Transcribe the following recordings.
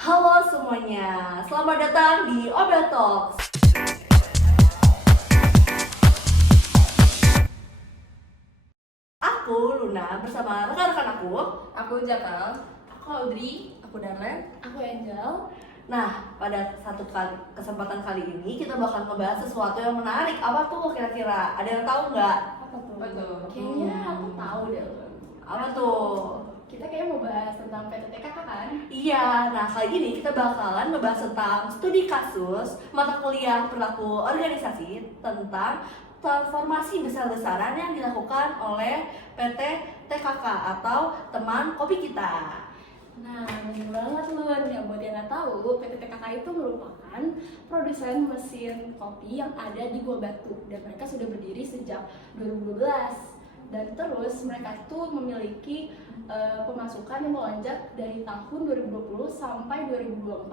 Halo semuanya, selamat datang di Obel Talks. Aku Luna bersama rekan-rekan aku. Aku Jakal, aku Audrey, aku Darlen, Aku Angel. Nah, pada kesempatan kali ini kita bakal ngebahas sesuatu yang menarik. Apa tuh kira-kira? Ada yang tahu nggak? Apa tuh? Betul. Kayaknya aku tahu deh. Lun. Apa tuh? Kita kayaknya mau bahas tentang PTTKK kan? Iya, nah kali ini kita bakalan ngebahas tentang studi kasus mata kuliah perilaku organisasi tentang transformasi besar-besaran yang dilakukan oleh PT TKK atau Teman Kopi Kita. Nah, bener banget Lun. Ya, buat yang nggak tahu, PT TKK itu merupakan produsen mesin kopi yang ada di Gua Batu. Dan mereka sudah berdiri sejak 2012. Dan terus mereka tuh memiliki pemasukan yang melonjak dari tahun 2020 sampai 2024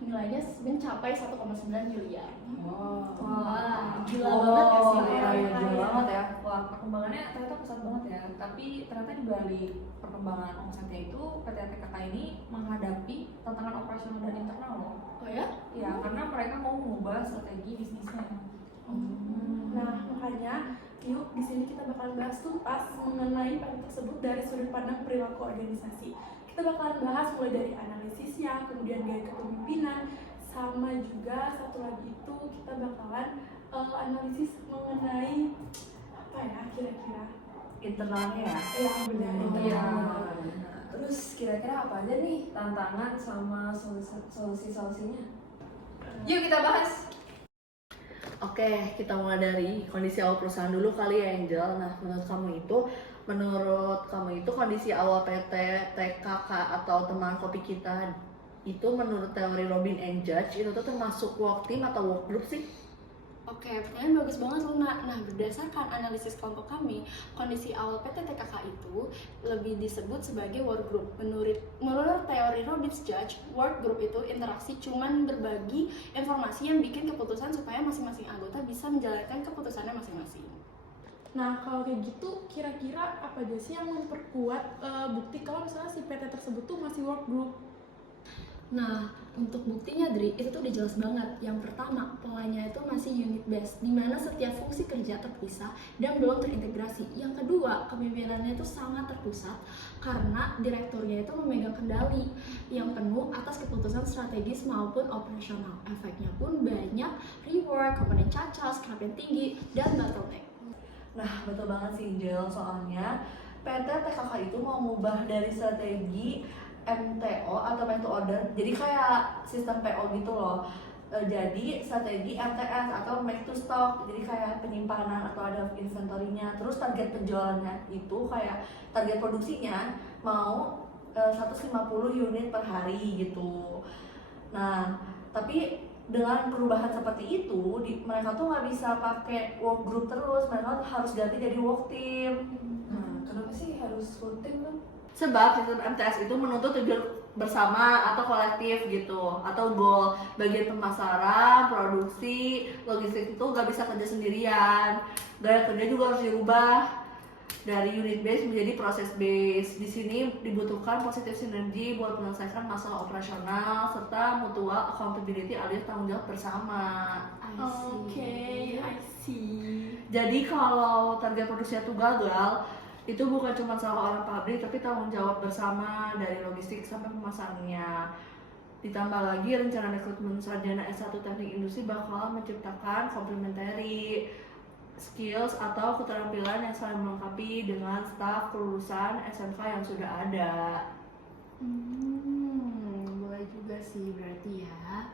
nilainya mencapai 1,9 miliar. Wah, gila banget gak sih? Iya, gila banget ya. Wah, perkembangannya ternyata pesat banget ya. Tapi ternyata di balik perkembangan omsetnya itu, PT TKK ini menghadapi tantangan operasional dan internal loh. Oh ya? Ya, karena mereka mau mengubah strategi bisnisnya. Nah, makanya yuk di sini kita bakalan bahas tuntas mengenai hal tersebut dari sudut pandang perilaku organisasi. Kita bakalan bahas mulai dari analisisnya, kemudian gaya kepemimpinan, sama juga satu lagi itu kita bakalan analisis mengenai apa ya kira-kira. Internalnya ya. Ya benar. Iya. Nah, terus kira-kira apa aja nih tantangan sama solusi-solusinya? Yuk kita bahas. Oke, kita mulai dari kondisi awal perusahaan dulu kali ya Angel. Nah, menurut kamu itu kondisi awal PT TKK atau Teman Kopi Kita itu menurut teori Robin and Judge itu tuh termasuk work team atau work group sih? Oke, pertanyaan bagus banget Luna. Nah, berdasarkan analisis kelompok kami, kondisi awal PT TKK itu lebih disebut sebagai work group. Menurut teori Robbins Judge, work group itu interaksi cuman berbagi informasi yang bikin keputusan supaya masing-masing anggota bisa menjalankan keputusannya masing-masing. Nah, kalau kayak gitu kira-kira apa aja sih yang memperkuat bukti kalau misalnya si PT tersebut tuh masih work group? Nah, untuk buktinya Dri, itu tuh udah jelas banget. Yang pertama, polanya itu masih unit based, di mana setiap fungsi kerja terpisah dan belum terintegrasi. Yang kedua, kepemimpinannya itu sangat terpusat karena direkturnya itu memegang kendali yang penuh atas keputusan strategis maupun operasional. Efeknya pun banyak rework, komponen cacat, scrap yang tinggi, dan bottleneck. Nah, betul banget sih Angel, soalnya PT TKK itu mau mengubah dari strategi MTO atau make to order, jadi kayak sistem PO gitu loh. Jadi strategi MTS atau make to stock, jadi kayak penyimpanan atau ada inventory-nya. Terus target penjualannya itu kayak target produksinya mau 150 unit per hari gitu. Nah, tapi dengan perubahan seperti itu, mereka tuh nggak bisa pakai work group terus, mereka tuh harus ganti jadi work team. Nah, kenapa sih harus full team tuh? Sebab sistem MTS itu menuntut tujuan bersama atau kolektif gitu, atau goal. Bagian pemasaran, produksi, logistik itu nggak bisa kerja sendirian. Gaya kerja juga harus dirubah dari unit base menjadi proses base. Di sini dibutuhkan positif sinergi buat menyelesaikan masalah operasional serta mutual accountability alias tanggung jawab bersama. Oke, I see. Jadi kalau target produksinya tuh gagal, itu bukan cuma salah orang pabrik, tapi tanggung jawab bersama dari logistik sampai pemasarannya. Ditambah lagi rencana rekrutmen sarjana S1 Teknik Industri bakal menciptakan complementary skills atau keterampilan yang saling melengkapi dengan staf kelulusan SMK yang sudah ada. Boleh juga sih berarti ya.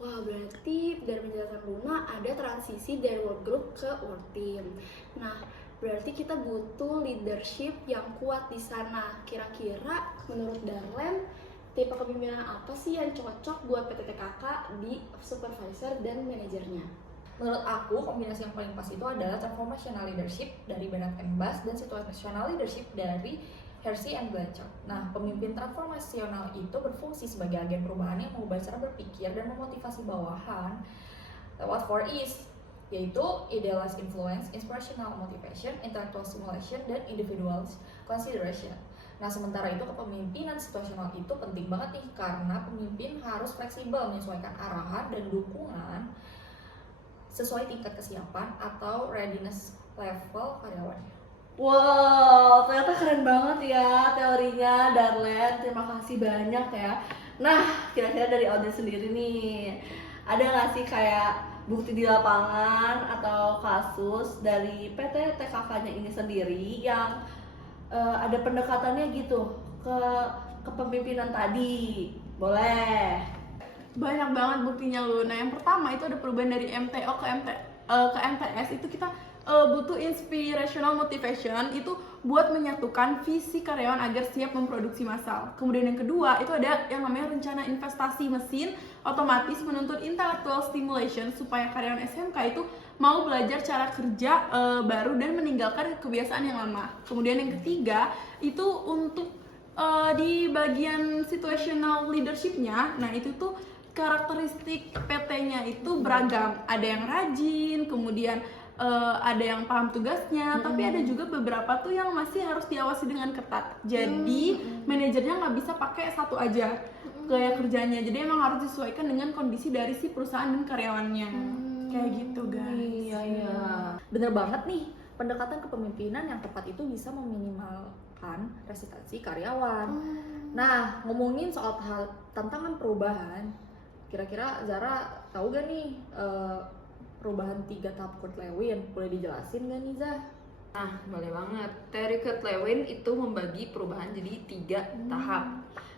Wah, berarti dari penjelasan Luna ada transisi dari work group ke work team. Nah, berarti kita butuh leadership yang kuat di sana. Kira-kira menurut Darlen, tipe kepemimpinan apa sih yang cocok buat PT TKK di supervisor dan manajernya? Menurut aku, kombinasi yang paling pas itu adalah transformational leadership dari Bernard M. Bass dan situational leadership dari Hersey and Blanchard. Nah, pemimpin transformasional itu berfungsi sebagai agen perubahan yang mengubah cara berpikir dan memotivasi bawahan lewat 4 E's, yaitu idealized influence, inspirational motivation, intellectual stimulation, dan individual consideration. Nah, sementara itu kepemimpinan situasional itu penting banget nih karena pemimpin harus fleksibel menyesuaikan arahan dan dukungan sesuai tingkat kesiapan atau readiness level karyawannya. Wow, ternyata keren banget ya teorinya Darlen. Terima kasih banyak ya. Nah, kira-kira dari Audrey sendiri nih, ada nggak sih kayak bukti di lapangan atau kasus dari PT TKK-nya ini sendiri yang ada pendekatannya gitu ke kepemimpinan tadi? Boleh. Banyak banget buktinya lu. Nah, yang pertama itu ada perubahan dari MTO ke MTS. Itu kita butuh inspirational motivation itu buat menyatukan visi karyawan agar siap memproduksi massal. Kemudian yang kedua itu ada yang namanya rencana investasi mesin otomatis menuntut intellectual stimulation supaya karyawan SMK itu mau belajar cara kerja baru dan meninggalkan kebiasaan yang lama. Kemudian yang ketiga itu untuk di bagian situational leadership-nya, nah itu tuh karakteristik PT-nya itu beragam. Ada yang rajin, kemudian ada yang paham tugasnya, tapi ada juga beberapa tuh yang masih harus diawasi dengan ketat. Jadi manajernya nggak bisa pakai satu aja gaya kerjanya. Jadi emang harus disesuaikan dengan kondisi dari si perusahaan dan karyawannya. Kayak gitu guys. Iya. Bener banget nih, pendekatan kepemimpinan yang tepat itu bisa meminimalkan resistensi karyawan. Nah, ngomongin soal tantangan perubahan, kira-kira Zara tahu gak nih perubahan 3 tahap Kurt-Lewin? Boleh dijelasin gak nih, Zah? Nah, boleh banget. Teori Kurt-Lewin itu membagi perubahan jadi 3 tahap.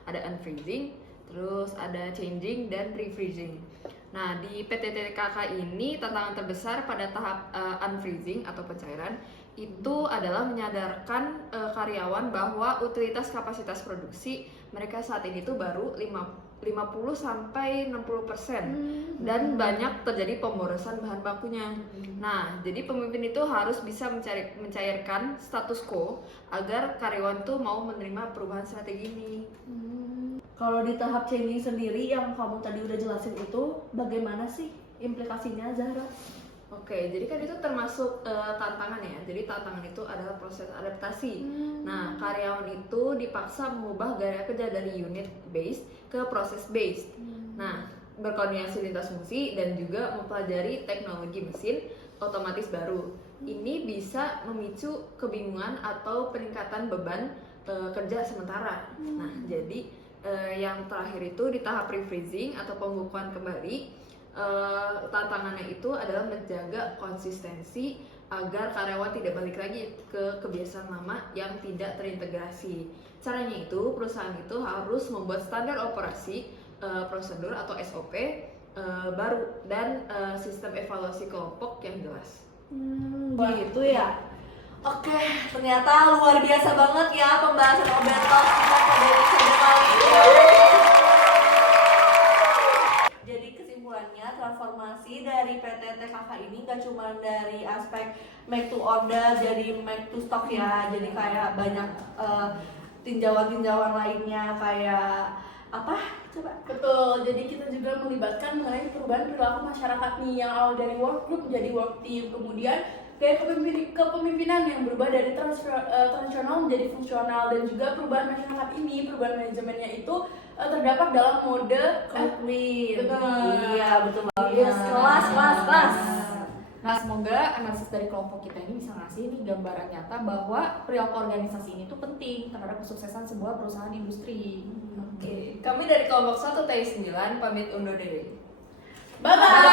Ada unfreezing, terus ada changing, dan refreezing. Nah, di PT TKK ini tantangan terbesar pada tahap unfreezing atau pencairan itu adalah menyadarkan karyawan bahwa utilitas kapasitas produksi mereka saat ini tuh baru 50-60% dan banyak terjadi pemborosan bahan bakunya. Nah, jadi pemimpin itu harus bisa mencairkan status quo agar karyawan tuh mau menerima perubahan strategi ini. Kalau di tahap changing sendiri yang kamu tadi udah jelasin itu, bagaimana sih implikasinya, Zahra? Oke, jadi kan itu termasuk tantangan ya. Jadi tantangan itu adalah proses adaptasi. Nah, karyawan itu dipaksa mengubah gaya kerja dari unit based ke process based. Nah, berkoordinasi lintas fungsi dan juga mempelajari teknologi mesin otomatis baru. Ini bisa memicu kebingungan atau peningkatan beban kerja sementara. Nah, jadi yang terakhir itu di tahap refreezing atau pembukuan kembali. Tantangannya itu adalah menjaga konsistensi agar karyawan tidak balik lagi ke kebiasaan lama yang tidak terintegrasi. Caranya itu perusahaan itu harus membuat standar operasi, prosedur atau SOP baru dan sistem evaluasi kelompok yang jelas. Gitu ya. Oke, ternyata luar biasa banget ya pembahasan Oben Talk kita pada episode kali ini. Jadi kesimpulannya, transformasi dari PT TKK ini gak cuma dari aspek make to order jadi make to stock ya. Jadi kayak banyak tinjauan-tinjauan lainnya kayak apa? Coba. Betul, jadi kita juga melibatkan mengenai perubahan perilaku masyarakat nih yang awal dari work group menjadi work team, kemudian gaya kepemimpinan yang berubah dari tradisional menjadi fungsional, dan juga perubahan masyarakat ini, perubahan manajemennya itu terdapat dalam mode Queen. Betul. Iya, betul banget. Kelas. Nah, semoga analisis dari kelompok kita ini bisa ngasih nih gambaran nyata bahwa perilaku organisasi ini tuh penting terhadap kesuksesan sebuah perusahaan industri. Oke, kami dari kelompok 1 TI 9 pamit undur diri. Bye bye.